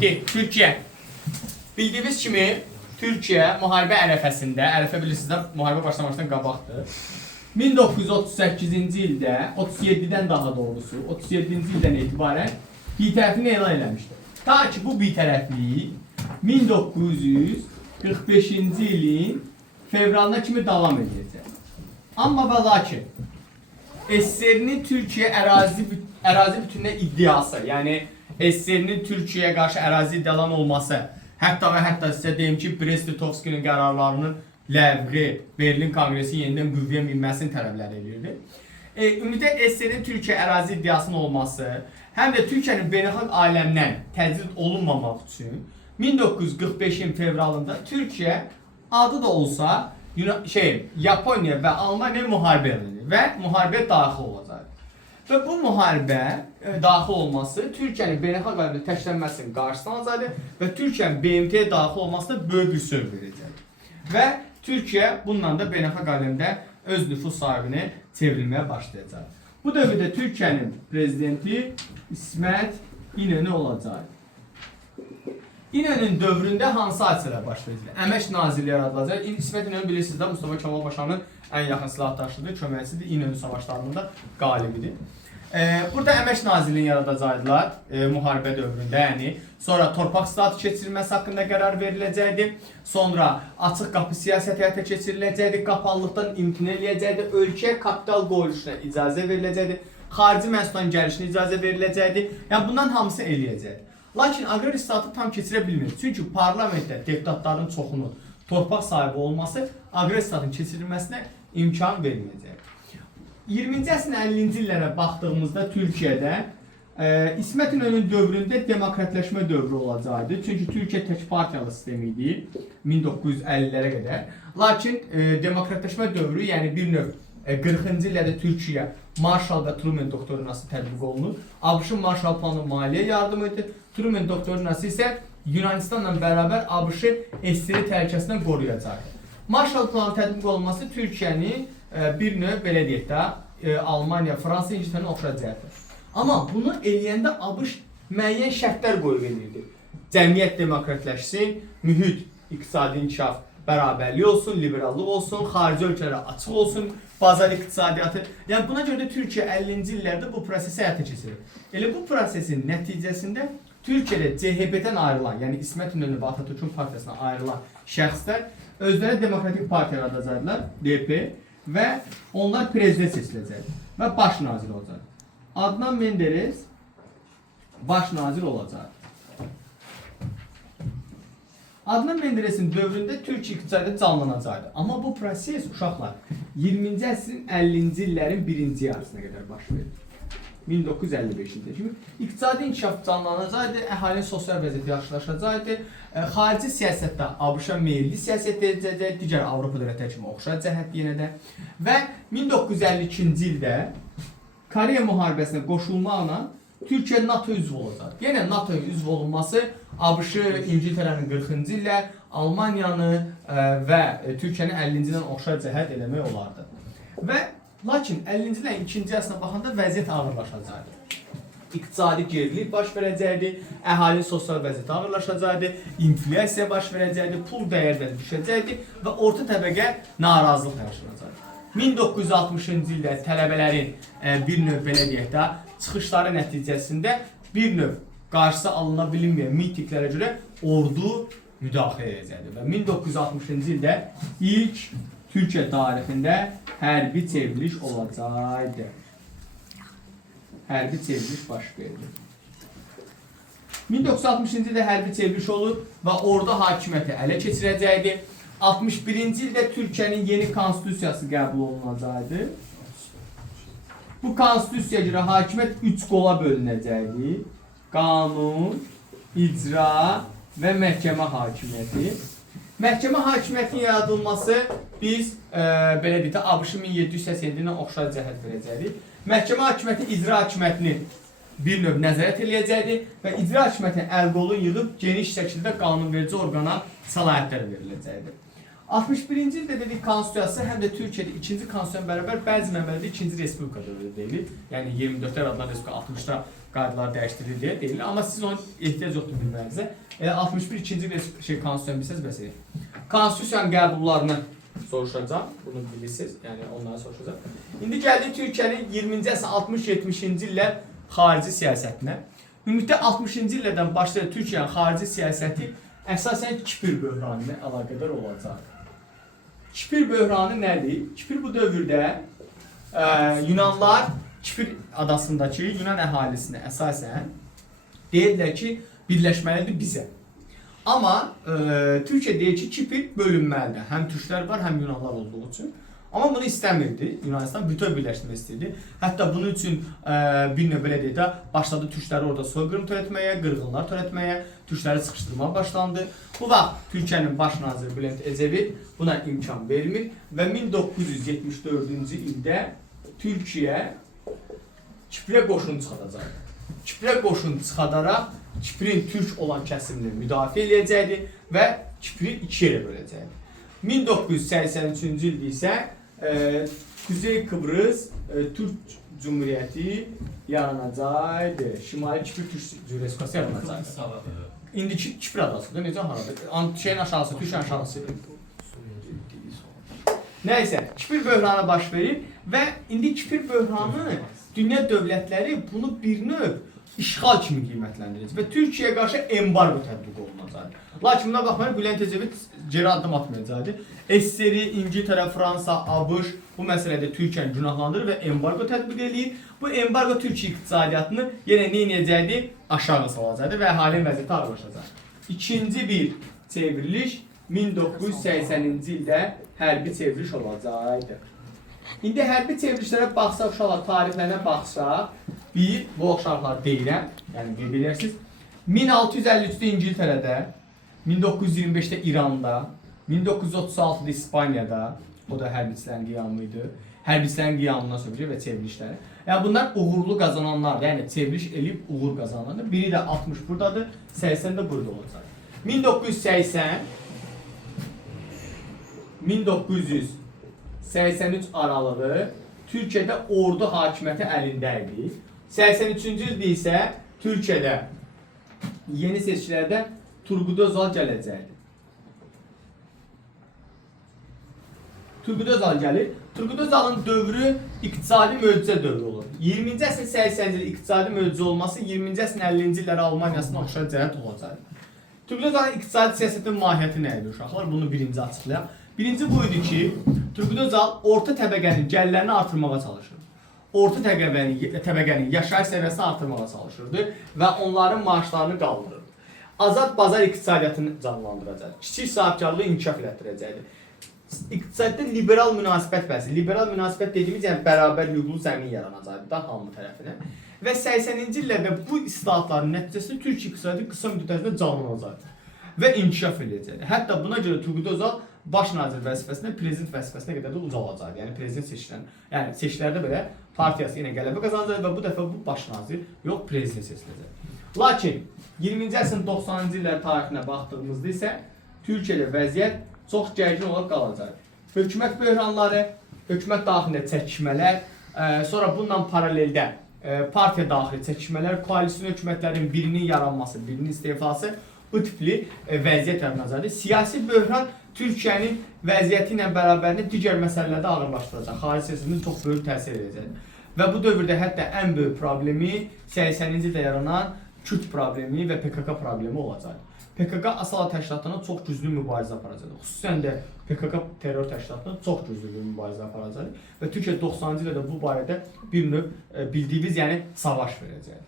Türkiyə. Bildiyiniz kimi Türkiyə müharibə ərəfəsində, ərəfə bilirsiniz də müharibə başlamışdan qabaqdır. 1938-ci ildə, 37-dən daha doğrusu, 37-ci ildən etibarən bitərəfliğini elan eləmişdir. Ta ki bu bitərəfliyi 1945-ci ilin fevralına kimi davam edəcək. Amma və lakin SSR-nin Türkiyə ərazi bütünlüyünə iddiası, yəni SSR-nin Türkiyəyə qarşı ərazi iddialan olması, hətta və hətta sizə deyim ki, Brest-Litovskinin qərarlarının ləğvi, Berlin Konqresi yenidən qüvvəyə minməsini tələblər edirdi. Ümumiyyətlə SSR-nin Türkiyə ərazi iddiasının olması, həm də Türkiyənin beynəlxalq aləmdən təcrid olunmamaq üçün 1945-in fevralında Türkiyə adı da olsa Yaponiya və Almaniya müharibə edir və müharibəyə daxil olacaq. Və bu müharibə daxil olması Türkiyənin beynəlxalq aləmdə təşkillənməsinin qarşısını alacaqdır və Türkiyənin BMT-yə daxil olmasına böyük bir söz verəcək. Və Türkiyə bununla da beynəlxalq aləmdə öz nüfuz sahibini çevrilməyə başlayacaq. Bu dövrdə Türkiyənin prezidenti İsmət İnönü olacaq. İnönü'nün dövründə hansı hadisələr baş verir? Əmək Nazirliyi yaradılacaq. İsmət İnönü bilirsiniz də Mustafa Kemal Paşanın ən yaxın silahdaşıdır, köməkçisidir, İnönü savaşlarında qalibidir. Burada Əmək Nazirliyini yaradacaqdılar müharibə dövründə, yəni sonra torpaq statü keçirilməsi haqqında qərar veriləcəkdi. Sonra açıq qapı siyasəti həyata keçiriləcəkdi, qapalıqdan imtina ediləcəkdi, ölkəyə kapital qoyuluşuna icazə veriləcəkdi, xarici məhsulların gəlişinə icazə veriləcəkdi. Yəni bundan hamısı eləyəcəkdi. Lakin aqrar islahatı tam keçirə bilmir. Çünki parlamentdə deputatların çoxunun torpaq sahibi olması aqrar islahatının keçirilməsinə imkan verməyəcək. 20-ci əsrin 50-ci illərə baxdığımızda Türkiyədə İsmət İnönü'nün dövründə demokratləşmə dövrü olacaqdı. Çünki Türkiyə tək partiyalı sistem idi 1950-lərə qədər. Lakin demokratləşmə dövrü, yəni bir növ 40-cı illərdə Türkiyə Marshall və Truman doktrinası tətbiq olunur. ABŞ-ın Marshall planı maliyyə yardımı idi. Truman doktrinası isə Yunanistanla bərabər ABŞ-ı SSR təhlükəsindən qoruyacaqdı. Marshall planı tətbiq olunması Türkiyəni bir növ belə deyək də Almaniya, Fransa, İngiltərənin oxşayacaqdır. Amma bunu eləyəndə ABŞ müəyyən şərtlər qoyub edirdi. Cəmiyyət demokratləşsin, mühit, iqtisadi inkişaf, bərabərlik olsun, liberallıq olsun, xarici ölkələrə açıq olsun, bazar iqtisadiyyatı. Yəni buna görə də Türkiyə 50-ci illərdə bu prosesi həyata keçirir. Elə bu prosesin nəticəsində Türkiyədə CHP-dən ayrılan, yəni İsmət İnönü və Atatürk'ün partiyasına ayrılan şəxslər özləri demokratik partiya yaradacaqlar, DP, və onlar prezident seçiləcək və baş nazir olacaq. Adnan Menderes baş nazir olacaq. Adnan Menderes'in dövründə Türkiyə iqtisadiyyatı canlanacaqdı. Amma bu proses uşaqlar 20-ci əsrin 50-ci illərin birinci yarısına qədər baş verir. 1955-ci kimi iqtisadi inkişaf canlanacaqdı, əhalinin sosial vəziyyəti yaxşılaşacaqdı, xarici siyasətdə ABŞ-a meyilli siyasət edəcəkdi, digər Avropa dövlətləri kimi oxşar cəhət yenə də və 1952-ci ildə Koreya müharibəsinə qoşulmaqla Türkiyə NATO üzv olacaq. Yenə NATO-ya üzv olunması ABŞ-ı, İngiltərənin 40-cı illər, Almaniyanı və Türkiyənin 50-ci ildən oxşar cəhət eləmək olardı. Və lakin 50-ci illərin ikinci yarısına baxanda vəziyyət ağırlaşacaqdı. İqtisadi gerilik baş verəcəkdi, əhalinin sosial vəziyyəti ağırlaşacaqdı, inflyasiya baş verəcəkdi, pul dəyərləri düşəcəkdi və orta təbəqə narazılıq yaşanacaqdı. 1960-cı ildə tələbələrin bir növ belə deyək də çıxışları nəticəsində bir növ qarşısı alına bilinməyən mitinglərə görə ordu müdaxilə edəcəkdi və 1960-cı ildə ilk Türkiyə tarixində hərbi çevriliş olacaqdı. Hərbi çevriliş baş verdi. 1960-cı ildə hərbi çevriliş olur və ordu hakimiyyəti ələ keçirəcəkdi. 61-ci ildə Türkiyənin yeni konstitusiyası qəbul olunacaqdı. Bu konstitusiyaya görə hakimiyyət 3 qola bölünəcəkdi. Qanun, icra və məhkəmə hakimiyyəti. Məhkəmə hakimiyyətinin yaradılması biz belə deyək də ABŞ-ın 1787-dən oxşar cəhət verəcəkdik. Məhkəmə hakimiyyəti icra hakimiyyətini bir növ nəzarət eləyəcəkdi və icra hakimiyyətinin əl-qolu yığıb geniş şəkildə qanunverici orqana səlahiyyətlər veriləcəkdi. 61-ci ildə dedik konstitusiyası həm də Türkiyədə ikinci konstitusiyaya bərabər bəzi mənbələrdə ikinci respublika dövrü deyilir. Yəni 24-lər adlanan respublika, 60-da qaydalar dəyişdirildi deyə deyilir. Amma siz onu ehtiyac yoxdur bilmənizə. 61 ikinci konstitusiyanı bilsəz bəs. Konstitusiyanın qəbullarını soruşacaq. Bunu bilirsiniz. Yəni onları soruşacaq. İndi gəldik Türkiyənin 20-ci əsr 60-70-ci illər xarici siyasətinə. Ümumiyyətlə 60-cı illərdən başlayaraq Türkiyənin xarici siyasəti əsasən Kipr böhranı ilə əlaqədar olacaq. Kipr böhranı nədir? Kipr bu dövrdə Yunanlar Kipr adasındakı Yunan əhalisinə əsasən deyirlər ki, birləşməlidir bizə. Amma Türkiyə deyir ki, Kipr bölünməlidir. Həm türklər var, həm Yunanlar olduğu üçün. Amma bunu istəmirdi. Yunanistan bütöv birləşmək istəyirdi. Hətta bunun üçün bir növ belə deyək də başladı türkləri orada soyqırım törətməyə, qırğınlar törətməyə, türkləri sıxışdırmağa başlandı. Bu vaxt Türkiyənin baş naziri Bülent Ecevit buna imkan vermir və 1974-cü ildə Türkiyə Kiprə qoşun çıxadacaq. Kiprə qoşun çıxadaraq Kiprin türk olan kəsimini müdafiə edəcəkdir və Kipri iki yerə böləcəkdir. 1983-cü ildə isə Kuzey Kıbrıs Türk Cumhuriyyəti yaranacaqdır. Şimali Kipr Türk Respublikası yaranacaqdır. İndiki Kipr adasıdır. Necə haradır? Şeyin aşağısı, Türkiyənin aşağısı. Nəysə, Kipr böhranı baş verir və indi Kipr böhranı dünya dövlətləri bunu bir növ işğal kimi qiymətləndirir və Türkiyəyə qarşı embargo tətbiq olunacaq. Lakin buna baxmayaraq Bülent Ecevit geri addım atmayacaqdır. SSR, İngiltərə, Fransa, ABŞ bu məsələdə Türkiyəni günahlandırır və embargo tətbiq edir. Bu embargo Türkiyə iqtisadiyyatını yenə nə edəcəkdir? Aşağı salacaqdır və əhalinin vəziyyəti ağırlaşacaq. İkinci bir çevriliş 1980-ci ildə hərbi çevriliş olacaqdır. İndi hərbi çevrilişlərə baxsaq, uşaqlar tarixlərinə baxsaq, bir, bu oxşarlar deyirəm, yəni qeyd edirsiniz. 1653-də İngiltərədə, 1925-də İranda, 1936-da İspaniyada, o da hərbiçilərin qiyamı idi. Hərbiçilərin qiyamından sonra və çevrilişləri. Yəni bunlar uğurlu qazananlardır, yəni çevriliş eləyib uğur qazananlardır. Biri də 60 buradadır, 80 də burada olacaq. 1983 aralığı Türkiyədə ordu hakimiyyəti əlində idi. 83-cü ildə isə Türkiyədə yeni seçkilərdə Turgut Özal gələcəkdir. Turgut Özal gəlir. Turgut Özalın dövrü iqtisadi möcüzə dövrü olur. 20-ci əsrin 80-ci il iqtisadi möcüzə olması 20-ci əsrin 50-ci illəri Almaniyasına oxşar cəhət olacaq. Turgut Özalın iqtisadi siyasətin mahiyyəti nə idi uşaqlar? Bunu birinci açıqlayaq. Birinci bu idi ki, Turgut Özal orta təbəqənin gəlirlərini artırmağa çalışır. Orta təbəqənin yaşayış səviyyəsini artırmağa çalışırdı və onların maaşlarını qaldırır. Azad bazar iqtisadiyyatını canlandıracaq. Kiçik sahibkarlığı inkişaf elətdirəcəkdir. İqtisadda liberal münasibət bəhsi. Liberal münasibət dediyimiz yəni bərabər hüquqlu zəmin yaranacaqdır da hamı tərəfinə. Və 80-ci illərdə bu islahatların nəticəsində Türk iqtisadi qısa müddət ərzində canlanacaqdır və inkişaf edəcəkdir. Hətta buna görə Turgut Özal baş nazir vəzifəsindən prezident vəzifəsinə qədər də ucalacaq. Yəni prezident seçkilərdə belə partiyası yenə qələbə qazanacaq və bu dəfə bu baş nazir yox prezident seçiləcək. Lakin 20-ci əsrin 90-cı illər tarixinə baxdığımızda isə Türkiyədə vəziyyət çox gərgin olaraq qalacaq. Hökumət böhranları, hökumət daxilində çəkişmələr, sonra bununla paraleldə partiya daxili çəkişmələr, koalisyon hökumətlərin birinin yaranması, birinin istefası bu tipli vəziyyət yaranacaqdır. Siyasi böhran Türkiyənin vəziyyəti ilə bərabərində digər məsələlərdə ağırlaşdıracaq. Xarici siyasətində çox böyük təsir edəcək. Və bu dövrdə hətta ən böyük problemi 80-ci ildə yaranan Kürt problemi və PKK problemi olacaq. PKK Asala təşkilatına çox güclü mübarizə aparacaq. Xüsusən də PKK terror təşkilatına çox güclü bir mübarizə aparacaq. Və Türkiyə 90-cı ildə bu barədə bir növ bildiyimiz, yəni savaş verəcək.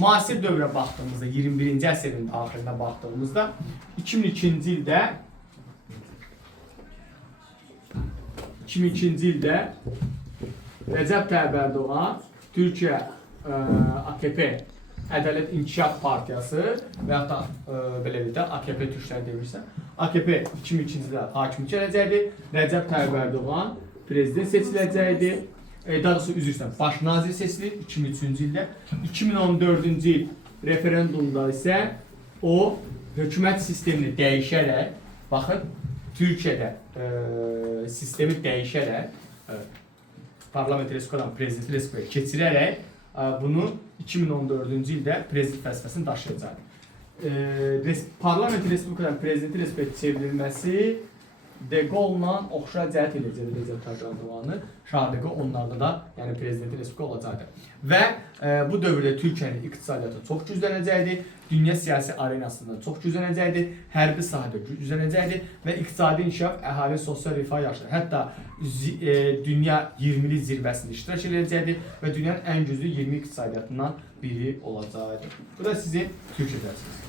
Müasir dövrə baxdığımızda, 21-ci əsrin daxilinə baxdığımızda 2002-ci ildə Rəcəb Tayyip Ərdoğan Türkiyə AKP Ədalət İnkişaf Partiyası və hətta belə də AKP türkləri demirsə, AKP 2002-ci ildə hakimlik edəcəkdir. Rəcəb Tayyip Ərdoğan prezident seçiləcəkdir. Daha doğrusu üzr istəyirəm, baş nazir seçilir 2003-cü ildə. 2014-cü il referendumda isə o hökumət sistemini dəyişərək, baxın, Türkiyədə sistemi dəyişərək, parlament respublikadan prezident respublikaya keçirərək bunu 2014-cü ildə prezident vəzifəsini daşıyacaq. Parlament Respublikadan prezidenti respekt çevrilməsi De Gaulle'la oxşar cəhət edəcək Recep Tayyip Erdoğan'ı. Şahidəqə onlarda da yəni prezidenti respublika olacaqdır. Və bu dövrdə Türkiyənin iqtisadiyyatı çox güclənəcəkdir, dünya siyasi arenasında çox güclənəcəkdir, hərbi sahədə güclənəcəkdir və iqtisadi inkişaf, əhali sosial rifah yaşayır. Hətta dünya 20-lik zirvəsində iştirak edəcəkdir və dünyanın ən güclü 20 iqtisadiyyatından biri olacaqdır. Bu da sizin Türkiyə dərsiniz.